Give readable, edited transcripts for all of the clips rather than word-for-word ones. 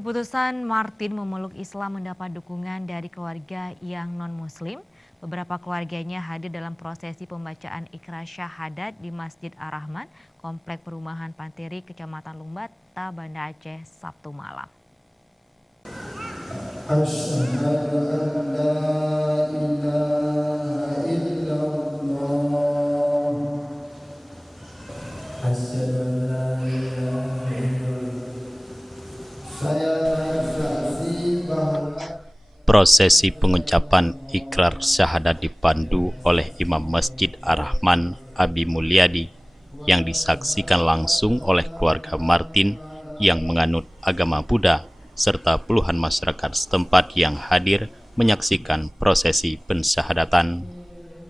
Keputusan Martin memeluk Islam mendapat dukungan dari keluarga yang non-Muslim. Beberapa keluarganya hadir dalam prosesi pembacaan ikrar syahadat di Masjid Ar-Rahman, Komplek Perumahan Panteri, Kecamatan Lumbata, Banda Aceh, Sabtu malam. Asyhadu an la ilaha illallah. Asyhadu an la ilaha illallah. Saya saksi bahwa prosesi pengucapan ikrar syahadat dipandu oleh Imam Masjid Ar-Rahman Abi Mulyadi yang disaksikan langsung oleh keluarga Martin yang menganut agama Buddha serta puluhan masyarakat setempat yang hadir menyaksikan prosesi pensyahadatan.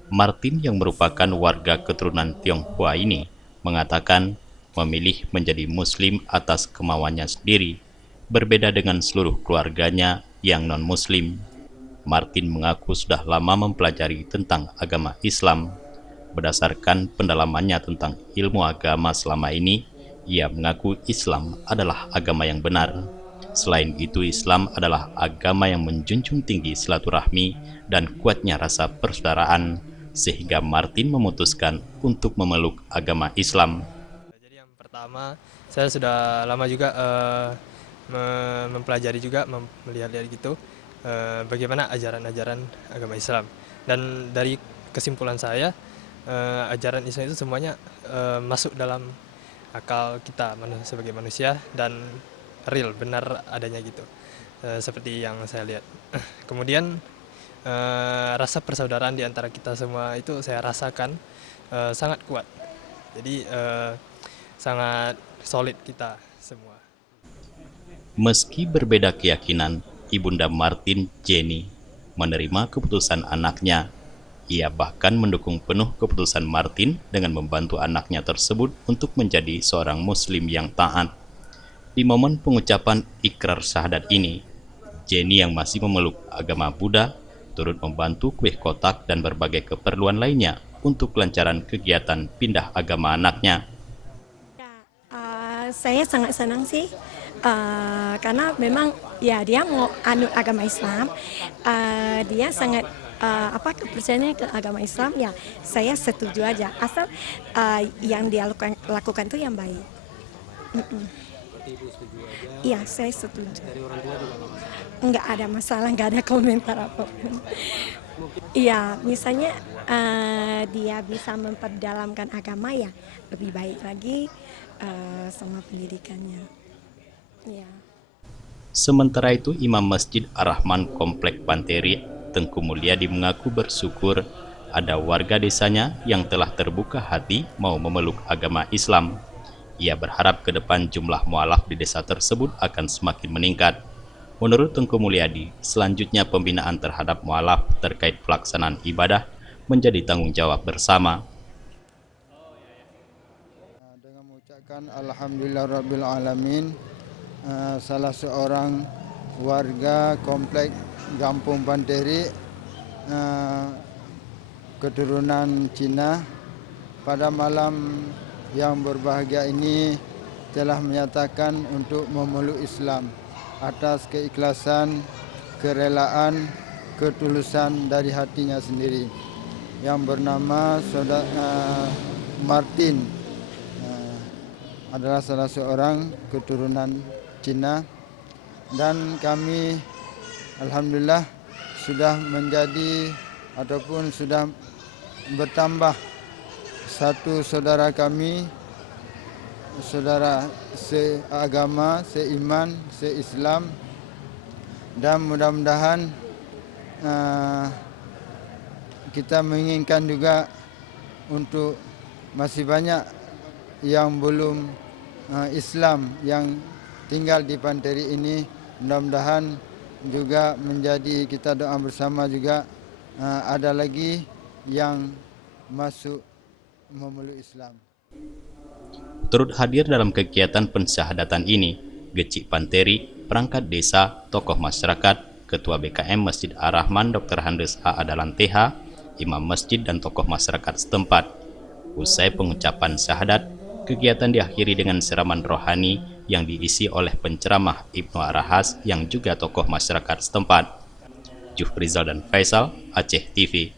Martin yang merupakan warga keturunan Tionghoa ini mengatakan memilih menjadi Muslim atas kemauannya sendiri, berbeda dengan seluruh keluarganya yang non-Muslim. Martin mengaku sudah lama mempelajari tentang agama Islam. Berdasarkan pendalamannya tentang ilmu agama selama ini, ia mengaku Islam adalah agama yang benar. Selain itu, Islam adalah agama yang menjunjung tinggi silaturahmi dan kuatnya rasa persaudaraan, sehingga Martin memutuskan untuk memeluk agama Islam. Jadi yang pertama, saya sudah lama juga mempelajari juga, melihat-lihat gitu bagaimana ajaran-ajaran agama Islam. Dan dari kesimpulan saya, ajaran Islam itu semuanya masuk dalam akal kita sebagai manusia dan real, benar adanya gitu, seperti yang saya lihat. Kemudian rasa persaudaraan di antara kita semua itu saya rasakan sangat kuat. Jadi sangat solid kita semua. Meski berbeda keyakinan, Ibunda Martin, Jenny, menerima keputusan anaknya. Ia bahkan mendukung penuh keputusan Martin dengan membantu anaknya tersebut untuk menjadi seorang Muslim yang taat. Di momen pengucapan ikrar syahadat ini, Jenny yang masih memeluk agama Buddha turut membantu kuih kotak dan berbagai keperluan lainnya untuk kelancaran kegiatan pindah agama anaknya. Saya sangat senang sih, karena memang ya dia mau anut agama Islam, dia sangat kepercayaannya ke agama Islam, ya saya setuju aja, asal yang dia lakukan itu yang baik. Ibu setuju aja? Iya, saya setuju. Dari orang tua juga nggak masalah? Nggak ada masalah, nggak ada komentar apapun. Iya, misalnya dia bisa memperdalamkan agama, ya lebih baik lagi sama pendidikannya. Ya. Sementara itu, Imam Masjid Ar-Rahman Komplek Panteri, Tengku Mulyadi mengaku bersyukur ada warga desanya yang telah terbuka hati mau memeluk agama Islam. Ia berharap ke depan jumlah mualaf di desa tersebut akan semakin meningkat. Menurut Tengku Mulyadi, selanjutnya pembinaan terhadap mualaf terkait pelaksanaan ibadah menjadi tanggung jawab bersama. dengan mengucapkan Alhamdulillahirabbil alamin, salah seorang warga komplek Kampung Panteri keturunan Cina pada malam yang berbahagia ini telah menyatakan untuk memeluk Islam atas keikhlasan, kerelaan, ketulusan dari hatinya sendiri. Yang bernama Saudara Martin, adalah salah seorang keturunan Cina, dan kami alhamdulillah sudah menjadi ataupun sudah bertambah satu saudara kami, saudara seagama, seiman, seislam, dan mudah-mudahan kita menginginkan juga untuk masih banyak yang belum Islam yang tinggal di Panteri ini, mudah-mudahan juga menjadi kita doa bersama juga ada lagi yang masuk memeluk Islam. Turut hadir dalam kegiatan pensyahadatan ini, Gecik Panteri, perangkat desa, tokoh masyarakat, Ketua BKM Masjid Ar-Rahman Dr. Handes A. Adalan TH, Imam Masjid dan tokoh masyarakat setempat. Usai pengucapan syahadat, kegiatan diakhiri dengan siraman rohani yang diisi oleh penceramah Ibnu Arahas yang juga tokoh masyarakat setempat. Jufrizal dan Faisal, Aceh TV.